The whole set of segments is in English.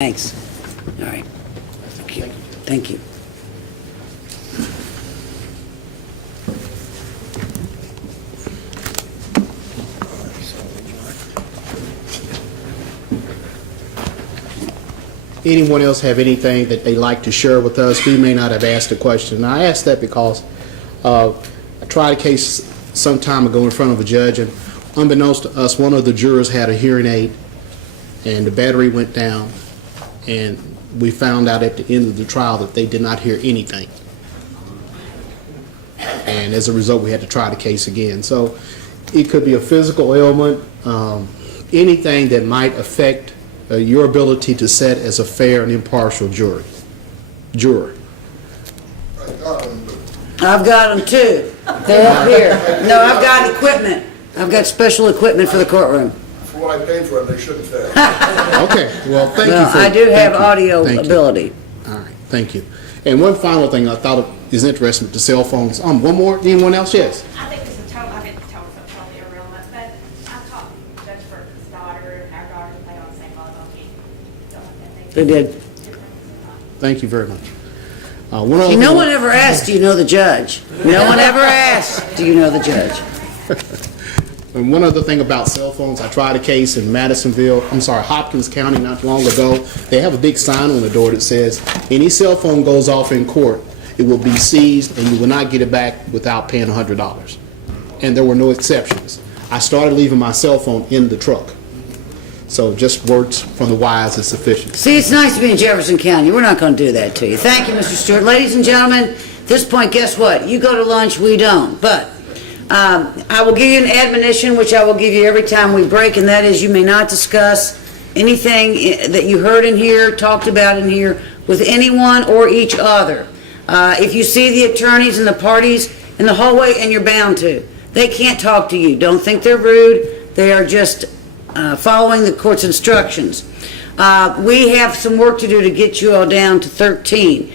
Thanks. All right. Thank you. Thank you. Anyone else have anything that they like to share with us? We may not have asked a question. I asked that because I tried a case some time ago in front of a judge, and unbeknownst to us, one of the jurors had a hearing aid, and the battery went down, and we found out at the end of the trial that they did not hear anything. And as a result, we had to try the case again. So it could be a physical ailment, anything that might affect your ability to set as a fair and impartial juror. I've got them too. They're up here. No, I've got equipment. I've got special equipment for the courtroom. For what I paid for them, they shouldn't fail. Okay, well, thank you. I do have audio ability. All right, thank you. And one final thing I thought is interesting with the cell phones. One more? Anyone else? Yes. I think this is totally irrelevant, but I've talked to Judge Burke's daughter, and our daughters play on the same volleyball team. They did. Thank you very much. No one ever asked, do you know the judge? No one ever asked, do you know the judge? And one other thing about cell phones, I tried a case in Hopkins County not long ago. They have a big sign on the door that says, any cell phone goes off in court, it will be seized and you will not get it back without paying $100. And there were no exceptions. I started leaving my cell phone in the truck. So just words from the wise is sufficient. See, it's nice to be in Jefferson County. We're not going to do that to you. Thank you, Mr. Stewart. Ladies and gentlemen, at this point, guess what? You go to lunch, we don't. But I will give you an admonition, which I will give you every time we break, and that is you may not discuss anything that you heard in here, talked about in here, with anyone or each other. If you see the attorneys and the parties in the hallway, and you're bound to, they can't talk to you. Don't think they're rude. They are just following the court's instructions. We have some work to do to get you all down to 13.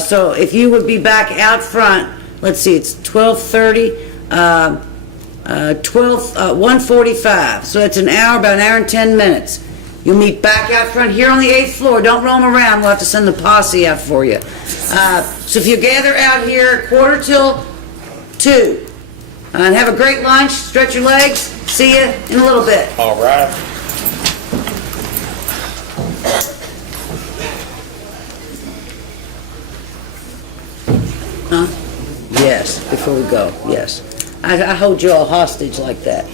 So if you would be back out front, let's see, it's 12:30. 1:45, so it's about an hour and 10 minutes. You'll meet back out front here on the 8th floor. Don't roam around. We'll have to send the posse out for you. So if you gather out here 1:45, and have a great lunch, stretch your legs, see you in a little bit. All right. Huh? Yes, before we go, yes. I hold you all hostage like that.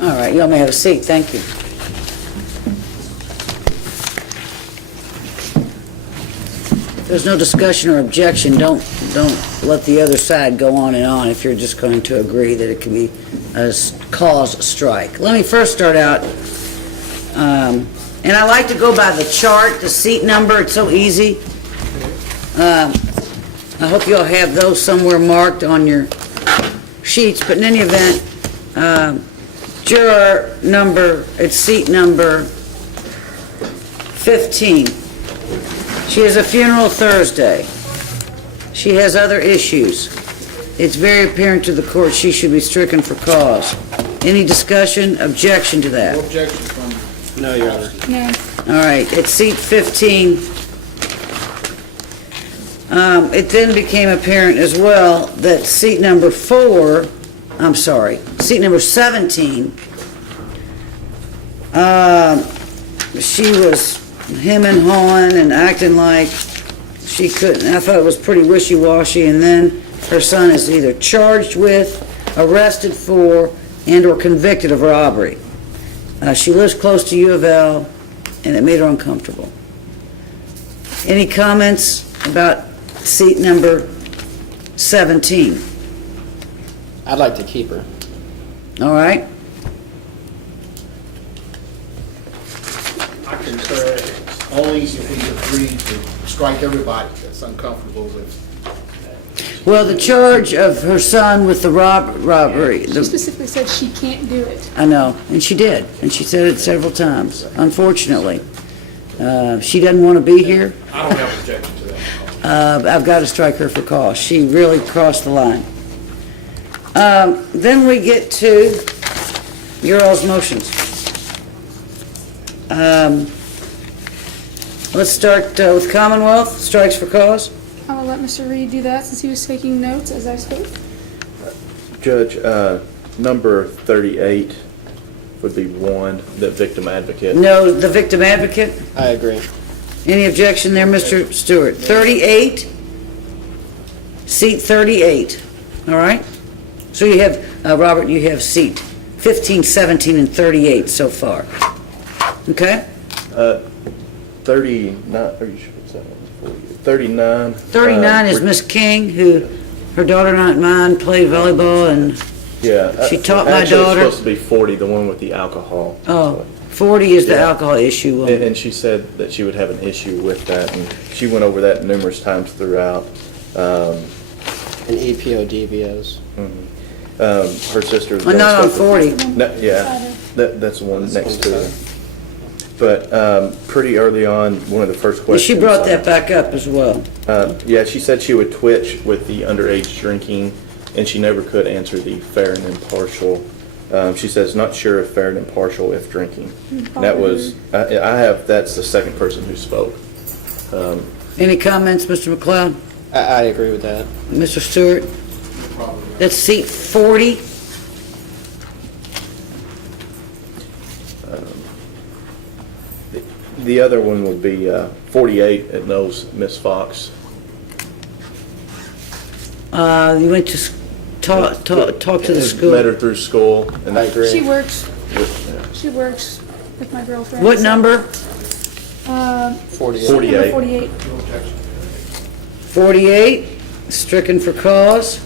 All right, y'all may have a seat. Thank you. If there's no discussion or objection, don't let the other side go on and on if you're just going to agree that it can be a cause strike. Let me first start out, and I like to go by the chart, the seat number. It's so easy. I hope you all have those somewhere marked on your sheets, but in any event, juror number, it's seat number 15. She has a funeral Thursday. She has other issues. It's very apparent to the court she should be stricken for cause. Any discussion, objection to that? No objection from No, Your Honor. No. All right, it's seat 15. It then became apparent as well that seat number 17, she was him and hawing and acting like she couldn't. I thought it was pretty wishy-washy, and then her son is either charged with arrested for and/or convicted of robbery. She lives close to U of L, and it made her uncomfortable. Any comments about seat number 17? I'd like to keep her. All right? I concur, only if we agree to strike everybody that's uncomfortable with. Well, the charge of her son with the robbery, She specifically said she can't do it. I know, and she did, and she said it several times, unfortunately. She doesn't want to be here. I don't have an objection to that. I've got to strike her for cause. She really crossed the line. Then we get to your all's motions. Let's start with Commonwealth, strikes for cause. I'll let Mr. Reed do that since he was taking notes as I spoke. Judge, number 38 would be one, the victim advocate. No, the victim advocate. I agree. Any objection there, Mr. Stewart? 38, seat 38, all right? So you have, Robert, you have seat 15, 17, and 38 so far. Okay? 39, are you sure it's that one? 39. 39 is Miss King, who, her daughter and mine played volleyball, and, Yeah. she taught my Actually, daughter- it's supposed to be 40, the one with the alcohol. oh, 40 is the Yeah. alcohol issue. And she said that she would have an issue with that, and she went over that numerous times throughout. And EPO DVOs. Her sister. was Well, not on gonna speak- 40. No, yeah, that's the one next to it. But pretty early on, one of the first questions. She brought that back up as well. Yeah, she said she would twitch with the underage drinking, and she never could answer the fair and impartial. She says, not sure if fair and impartial if drinking. And that was, that's the second person who spoke. Any comments, Mr. McLeod? I agree with that. Mr. Stewart? That's seat 40. The other one would be 48, it knows Miss Fox. You went to talk to the Met school. her through school. And I agree. She works Yeah. with my girlfriend. What so, number? 48. 48. Number 48. 48, stricken for cause.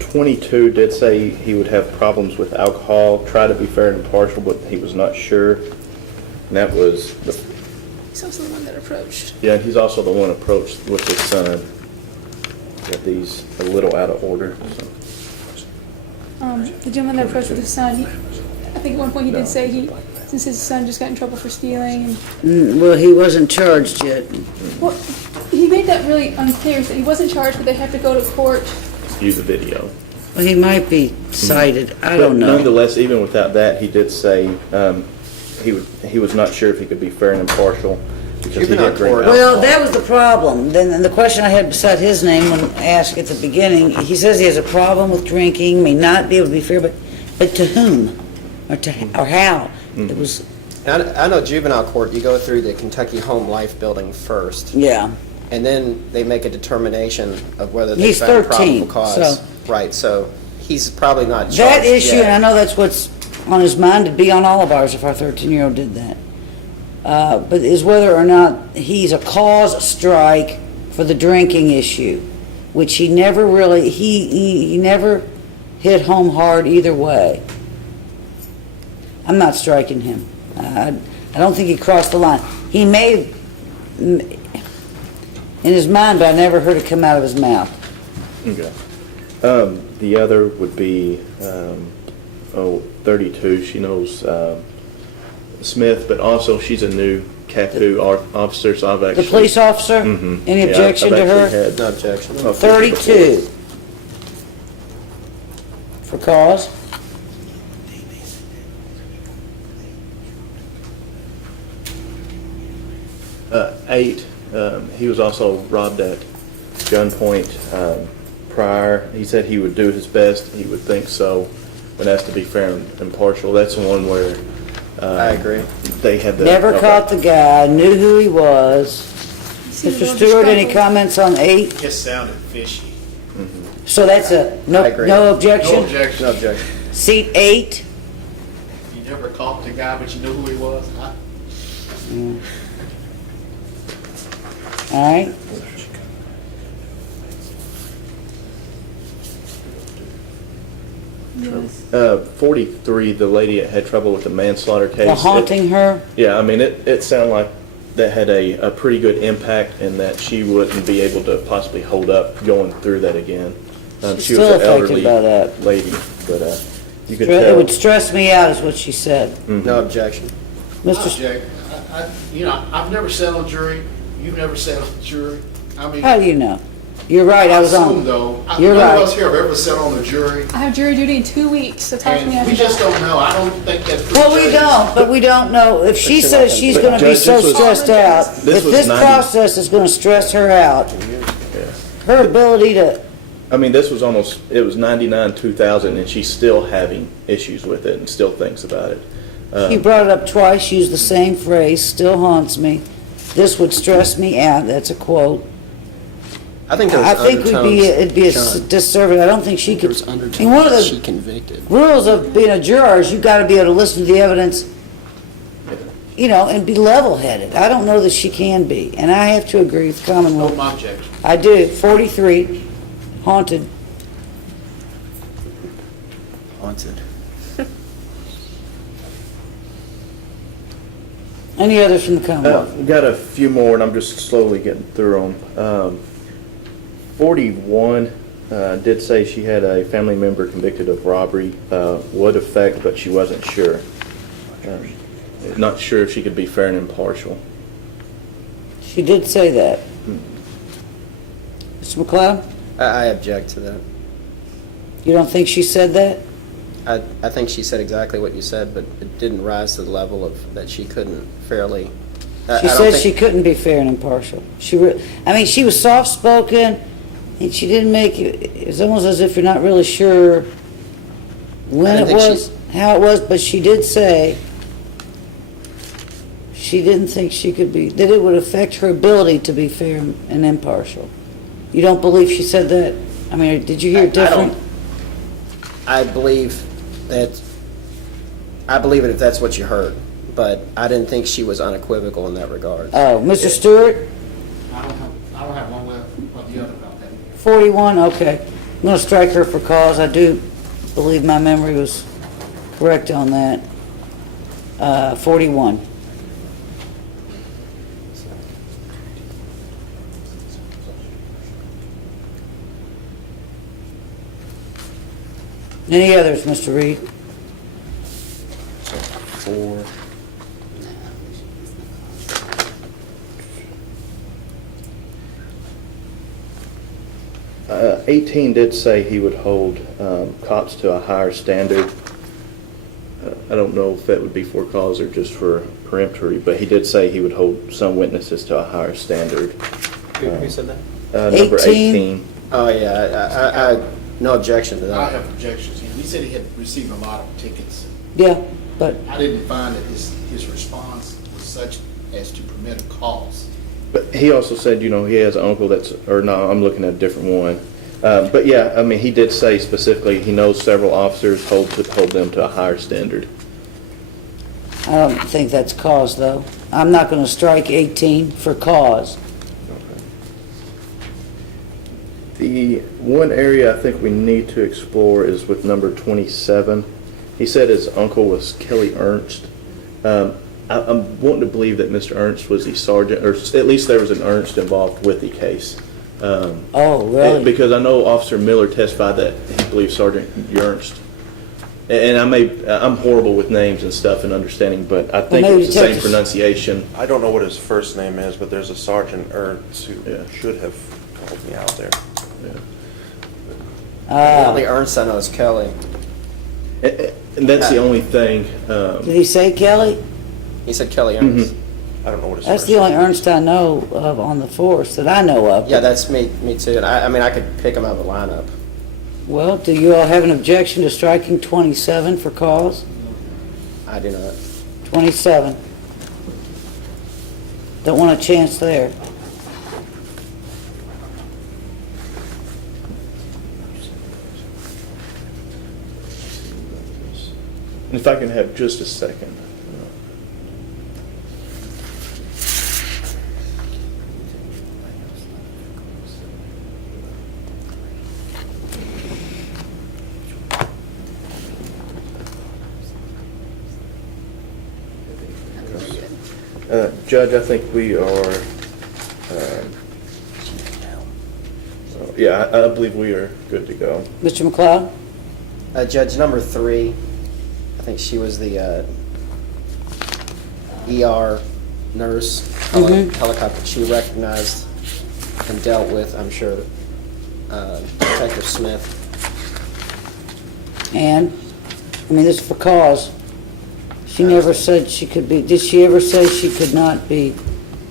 22 did say he would have problems with alcohol, try to be fair and impartial, but he was not sure. And that was, He's also the one that approached. yeah, and he's also the one approached with his son. That he's a little out of order. So. The gentleman that approached with his son, I think at one point he did say since his son just got in trouble for stealing. Well, he wasn't charged yet. Well, he made that really unclear. So he wasn't charged, but they have to go to court. View the video. Well, he might be cited. I But don't know. nonetheless, even without that, he did say he was not sure if he could be fair and impartial because he Juvenile didn't drink court. alcohol. Well, that was the problem. Then the question I had beside his name when asked at the beginning, he says he has a problem with drinking, may not be able to be fair, but to whom? Or how? It was, I know juvenile court, you go through the Kentucky Home Life Building first, yeah. and then they make a determination of whether they He's found 13, probable cause. so- Right, so he's probably not charged That issue, yet. and I know that's what's on his mind, it'd be on all of ours if our 13-year-old did that. But is whether or not he's a cause strike for the drinking issue, which he never really, he never hit home hard either way. I'm not striking him. I don't think he crossed the line. He may, in his mind, but I never heard it come out of his mouth. Okay. The other would be 32. She knows Smith, but also she's a new CAFU officer, so I've actually... The police officer? Mhm. Any Yeah, objection I've to her? actually had No objection. talked to her 32. For cause? before. 8, he was also robbed at gunpoint prior. He said he would do his best. He would think so, but has to be fair and impartial. That's the one where... I agree. They had the... Never okay. caught the guy, knew who he was. See the Mr. little Stewart, any scuffle. comments on 8? Just sounded fishy. So that's a, no, I agree. no No objection? objection. No objection. Seat 8, You never caught the guy, but you knew who he was. all right. Yes. 43, the lady that had trouble with the manslaughter case. The haunting her? Yeah, I mean, it sounded like that had a pretty good impact and that she wouldn't be able to possibly hold up going through that again. She's She was still an affected elderly by that. lady, but you could It tell. would stress me out, is what she said. No objection. Mr. Object. I've never sat on jury. You've never sat on jury. I mean, How do you know? You're right, I was assume, on. though. You're None right. of us here have ever sat on a jury, I have jury duty in 2 weeks, so talk to me and after we just that. don't know. I don't think that's. Well, we don't, but we don't know. If she says she's But gonna be Judge, so this was- stressed out, This if was this 90 process is gonna stress her out, her ability to, I mean, this was almost, it was 99, 2000, and she's still having issues with it and still thinks about it. she brought it up twice, used the same phrase, still haunts me. This would stress me out, that's a quote. I think there was I think it'd be a Sean, disservice. I don't think she there could. was I mean, one of undertones that she the convicted. rules of being a juror is you've got to be able to listen to the evidence, and be level-headed. I don't know that she can be, and I have to agree with No, Commonwealth. my objection. I do. 43, haunted. Haunted. Any others from the Commonwealth? Got a few more, and I'm just slowly getting through them. 41 did say she had a family member convicted of robbery, would affect, but she wasn't sure. Not sure if she could be fair and impartial. She did say that. Mr. McLeod, I object to that. you don't think she said that? I think she said exactly what you said, but it didn't rise to the level of that she couldn't fairly. I She don't said think- she couldn't be fair and impartial. I mean, she was soft-spoken, and she didn't make it. It's almost as if you're not really sure when I it think she- was, how it was, but she did say she didn't think she could be, that it would affect her ability to be fair and impartial. You don't believe she said that? I mean, did you hear it I different? I believe that. I believe it if that's what you heard, but I didn't think she was unequivocal in that regard. Oh, Mr. Stewart, I don't have one way or the other about that. 41, okay. I'm going to strike her for cause. I do believe my memory was correct on that. 41. Any others, Mr. Reed? 4. Uh, 18 did say he would hold cops to a higher standard. I don't know if that would be for cause or just for peremptory, but he did say he would hold some witnesses to a higher standard. Who said that? Number 18. 18. Oh yeah, I no objection to I that. have objections. He said he had received a lot of tickets. Yeah, but I didn't find that his response was such as to permit a cause. But he also said, he has an uncle that's, or no, I'm looking at a different one. But yeah, I mean, he did say specifically he knows several officers hold them to a higher standard. I don't think that's cause, though. I'm not going to strike 18 for cause. The one area I think we need to explore is with number 27. He said his uncle was Kelly Ernst. I'm wanting to believe that Mr. Ernst was the sergeant, or at least there was an Ernst involved with the case. Oh, really? Because I know Officer Miller testified that he believes Sergeant Ernst. And I'm horrible with names and stuff and understanding, but I think it maybe was the same Detective- pronunciation. I don't know what his first name is, but there's a Sergeant Ernst who Yeah. should have called me out there. The only Ernst I know is Kelly. And that's the only thing. Did he say Kelly? He said Kelly Ernst. I don't know what his That's first the only name Ernst I know of on the force that I know of. Yeah, that's me too. And I mean, I could pick him out of the lineup. Well, do you all have an objection to striking 27 for cause? I do not. 27. Don't want a chance there. If I can have just a second. Judge, I think we are, yeah, I believe we are good to go. Mr. McLeod? Judge number 3, I think she was the ER nurse, helicopter. She recognized and dealt with, I'm sure, Detective Smith. And, I mean, this is for cause. She never said she could be, did she ever say she could not be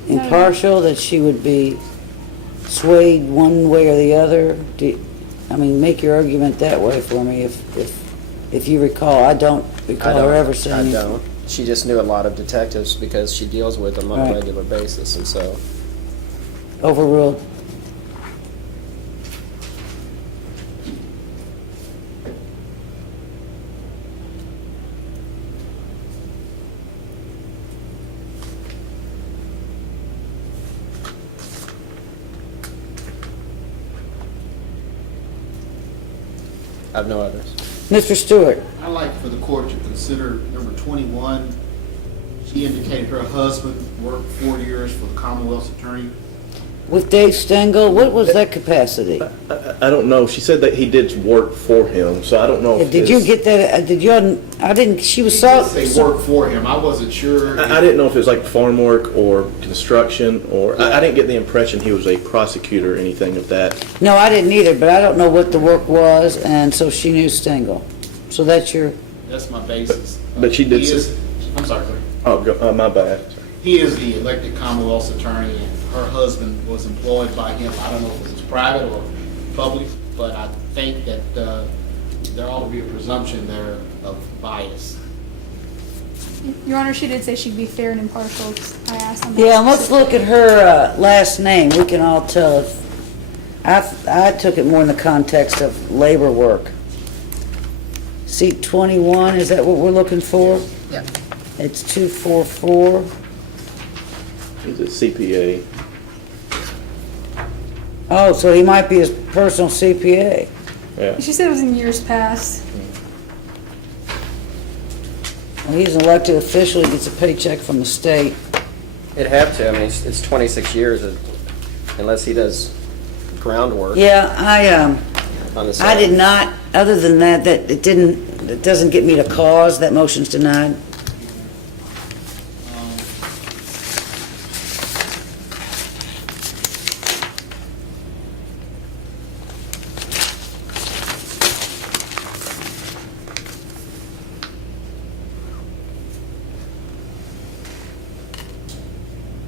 impartial, that she would be swayed one way or the other? I mean, make your argument that way for me, if you recall. I don't recall her ever saying. I don't. She just knew a lot of detectives because she deals with them on a regular basis, and so. Overruled. I have no others. Mr. Stewart? I'd like for the court to consider number 21. She indicated her husband worked 4 years for the Commonwealth's attorney. With Dave Stengel, what was that capacity? I don't know. She said that he did work for him, so I don't know if Did you get that, did you, I didn't, she was She so. did say work for him. I wasn't sure. I didn't know if it was like farm work or construction, or I didn't get the impression he was a prosecutor or anything of that. No, I didn't either, but I don't know what the work was, and so she knew Stengel. So that's your, That's my basis. But she did He say- is- I'm sorry, Claire. Oh, my bad. He is the elected Commonwealth's attorney, and her husband was employed by him. I don't know if it was private or public, but I think that there ought to be a presumption there of bias. Your Honor, she did say she'd be fair and impartial. I asked on that. yeah, and let's look at her last name. We can all tell if, I took it more in the context of labor work. Seat 21, is that what we're looking for? Yeah. It's 244. He's a CPA. Oh, so he might be his personal CPA. Yeah. She said it was in years past. Well, he's an elected official, he gets a paycheck from the state. It'd have to. I mean, it's 26 years, unless he does groundwork Yeah, on the I side. did not, other than that it doesn't get me to cause, that motion's denied.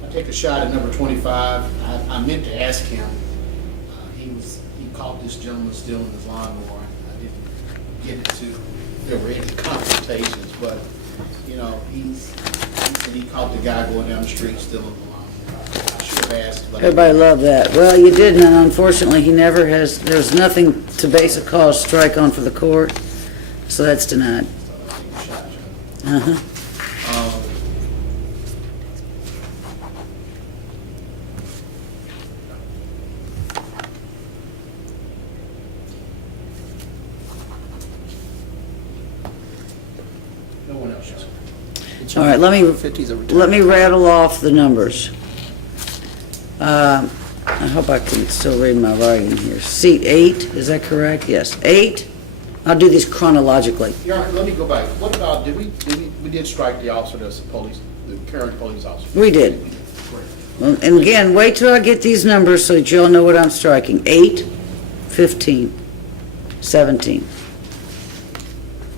I take a shot at number 25. I meant to ask him. He caught this gentleman stealing his lawnmower. I didn't get into there were any confrontations, but you know, he said he caught the guy going down the street stealing the lawnmower. I should have asked. But Everybody loved that. Well, you didn't, and unfortunately, there's nothing to base a cause strike on for the court, so that's denied. Uh-huh. No one else. All right, let $50s me rattle off the numbers. I hope I can still read my writing here. Seat 8, is that correct? Yes, 8. I'll do these chronologically. Your Honor, let me go back. What about, we did strike the officer that's the current police officer? We did. Well, and again, wait till I get these numbers so that you all know what I'm striking. 8, 15, 17.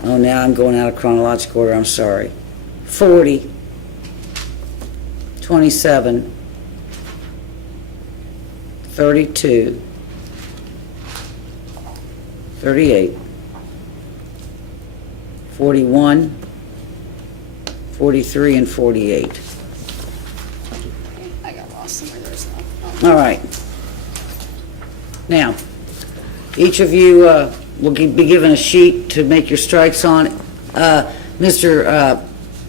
Oh, now I'm going out of chronological order, I'm sorry. 40, 27, 32, 38, 41, 43, and 48. I got lost somewhere. There's no. All right. Now, each of you will be given a sheet to make your strikes on. Mr.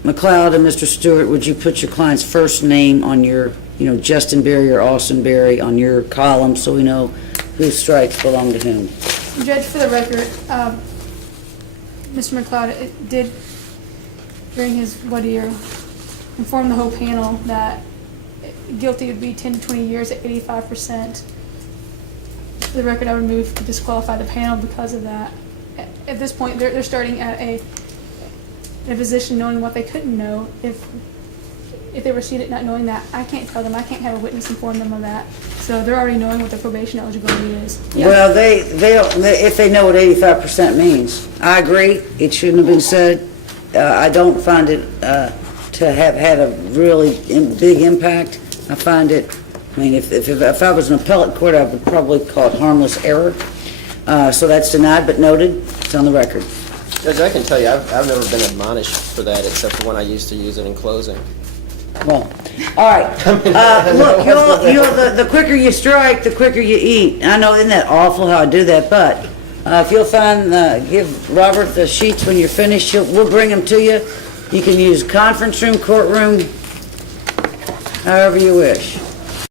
McLeod and Mr. Stewart, would you put your client's first name on your, Justin Berry or Austin Berry on your column so we know whose strikes belong to whom? Judge, for the record, Mr. McLeod did, during his voir dire, inform the whole panel that guilty would be 10 to 20 years at 85%. For the record, I would move to disqualify the panel because of that. At this point, they're starting at a position knowing what they couldn't know if they were seated not knowing that. I can't tell them. I can't have a witness inform them of that. So they're already knowing what their probation eligibility is. Yeah. Well, if they know what 85% means, I agree. It shouldn't have been said. I don't find it to have had a really big impact. I find it, if I was an appellate court, I would probably call it harmless error. So that's denied but noted. It's on the record. Judge, I can tell you, I've never been admonished for that except for when I used to use it in closing. Well, all right. Look, the quicker you strike, the quicker you eat. I know, isn't that awful how I do that? But if you'll give Robert the sheets when you're finished, we'll bring them to you. You can use conference room, courtroom, however you wish.